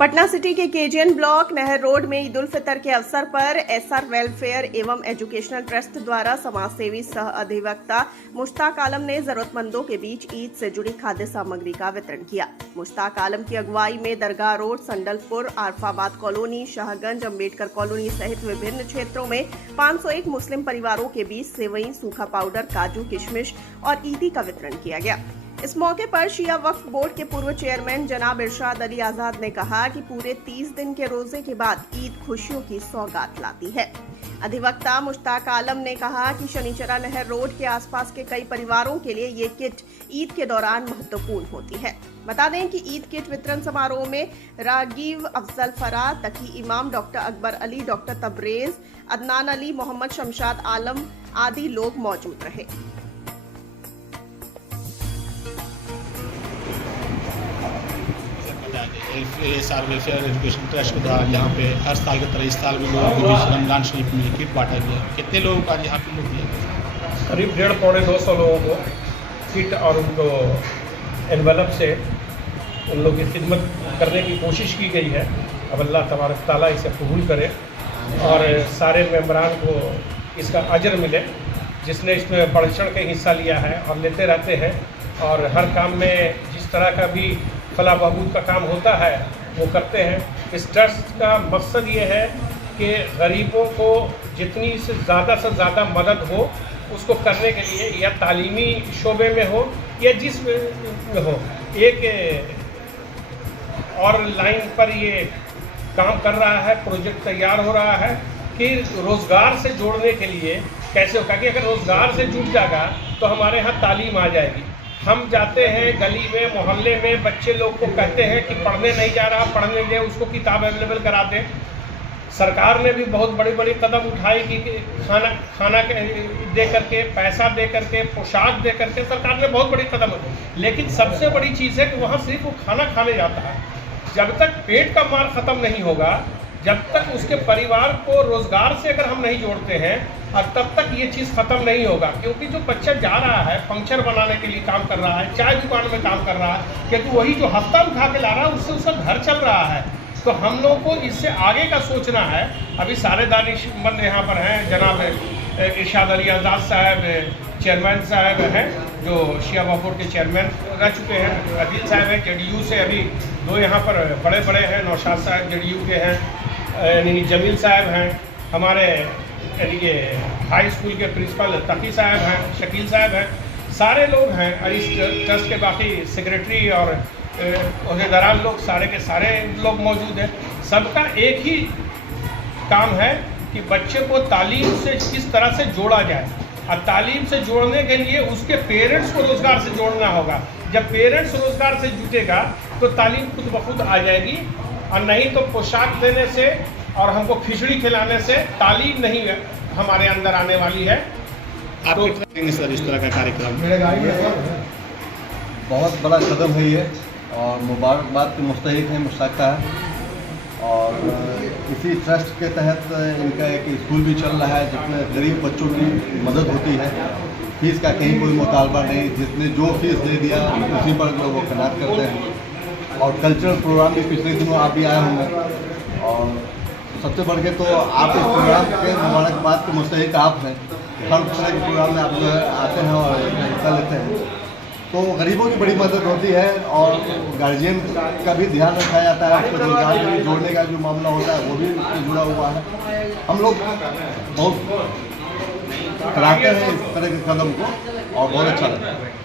Patna city के KGN block नेहर road में ईद उल फितर के अवसर पर एसआर वेलफेयर एवं एजुकेशनल ट्रस्ट द्वारा समाज सेवी सह अधिवक्ता मुश्ताक आलम ने जरूरतमंदों के बीच ईद से जुड़ी खाद्य सामग्री का वितरण किया। मुश्ताक आलम की अगुवाई में Dargah road, Sandalpur, Arfabad colony, Shahganj, Ambedkar colony सहित विभिन्न क्षेत्रों में 501 मुस्लिम परिवारों के बीच सेवई, सूखा पाउडर, काजू, किशमिश और ईदी का वितरण किया गया। इस मौके पर शिया वक्फ बोर्ड के पूर्व चेयरमैन जनाब इरशाद अली आजाद ने कहा कि पूरे 30 दिन के रोजे के बाद ईद खुशियों की सौगात लाती है। अधिवक्ता मुश्ताक आलम ने कहा कि शनिचरा नहर रोड के आसपास के कई परिवारों के लिए ये किट ईद के दौरान महत्वपूर्ण होती है। बता दें कि ईद किट वितरण समारोह में रागीब अफजल फरा, तकी इमाम, डॉक्टर अकबर अली, डॉक्टर तबरेज, अदनान अली, मोहम्मद शमशाद आलम आदि लोग मौजूद रहे। एसआर वेलफेयर एजुकेशन ट्रस्ट के द्वारा यहाँ पे हर साल की तरह इस साल भी लोगों के बीच रमजान शरीफ में किट बांटा गया। कितने लोगों का यहाँ पे लोग दिया गया? करीब 150-200 लोगों को किट और उनको एनवेलप से उन लोगों की खिदमत करने की कोशिश की गई है। अब अल्लाह तबारक ताला इसे कबूल करे और सारे मेंबरान को इसका अजर मिले, जिसने इसमें बढ़ चढ़ के हिस्सा लिया है और लेते रहते हैं। और हर काम में जिस तरह का भी फलाह बहबूद का काम होता है वो करते हैं। इस ट्रस्ट का मकसद ये है कि गरीबों को जितनी से ज़्यादा मदद हो उसको करने के लिए, या तालीमी शोबे में हो या जिस में हो, एक और लाइन पर ये काम कर रहा है। प्रोजेक्ट तैयार हो रहा है कि रोज़गार से जोड़ने के लिए कैसे होगा कि अगर रोज़गार से जुड़ जाएगा तो हमारे यहाँ तालीम आ जाएगी। हम जाते हैं गली में, मोहल्ले में, बच्चे लोग को कहते हैं कि पढ़ने नहीं जा रहा, पढ़ने दे, उसको किताब अवेलेबल करा दें। सरकार ने भी बहुत बड़ी कदम उठाई कि खाना दे करके, पैसा दे करके, पोशाक दे करके सरकार ने बहुत बड़ी कदम उठाई। लेकिन सबसे बड़ी चीज़ है कि वहाँ सिर्फ वो खाना खाने जाता है। जब तक पेट का मार ख़त्म नहीं होगा, जब तक उसके परिवार को रोज़गार से अगर हम नहीं जोड़ते हैं, और तब तक ये चीज़ ख़त्म नहीं होगा। क्योंकि जो बच्चा जा रहा है, पंक्चर बनाने के लिए काम कर रहा है, चाय दुकान में काम कर रहा है, क्योंकि वही जो हफ्ता उठा के ला रहा है उससे उसका घर चल रहा है। तो हम लोग को इससे आगे का सोचना है। अभी सारे दानिशमंद यहाँ पर हैं। जनाब इरशाद अली आजाद साहब चेयरमैन साहब हैं, जो शिया वक्फ बोर्ड के चेयरमैन रह चुके हैं। अदिल साहब हैं जेडीयू से, अभी 2 यहाँ पर बड़े हैं। नौशाद साहब जेडीयू के हैं, यानी जमील साहब हैं। हमारे ये हाई स्कूल के प्रिंसिपल तकी साहब हैं, शकील साहब हैं। सारे लोग हैं और इस ट्रस्ट के बाकी सेक्रेटरी और अहदेदारान लोग, सारे के सारे लोग मौजूद हैं। सबका एक ही काम है कि बच्चे को तालीम से किस तरह से जोड़ा जाए, और तालीम से जोड़ने के लिए उसके पेरेंट्स को रोज़गार से जोड़ना होगा। जब पेरेंट्स रोज़गार से जुटेगा तो तालीम खुद ब खुद आ जाएगी, और नहीं तो पोशाक देने से और हमको खिचड़ी खिलाने से तालीम नहीं हमारे अंदर आने वाली है। आप तो सर इस तरह का कार्यक्रम बहुत बड़ा कदम है ये, और मुबारकबाद के मुस्तहिक हैं मुश्ताक साहब। और इसी ट्रस्ट के तहत इनका एक स्कूल भी चल रहा है जिसमें गरीब बच्चों की मदद होती है। फीस का कहीं कोई मुतालबा नहीं, जिसने जो फीस दे दिया उसी पर लोग वो खिदमत करते हैं। और कल्चरल प्रोग्राम भी पिछले दिनों आप भी आए होंगे, और सबसे बढ़ के तो आप इस प्रोग्राम के मुबारकबाद के मुस्तहिक आप हैं। हर तरह के प्रोग्राम में आप जो है आते हैं और हिस्सा लेते हैं, तो गरीबों की बड़ी मदद होती है। और गार्जियन का भी ध्यान रखा जाता है, उसको रोजगार में जोड़ने का जो मामला होता है वो भी उससे जुड़ा हुआ है। हम लोग बहुत कराते हैं इस तरह के कदम को, और बहुत अच्छा लगता है।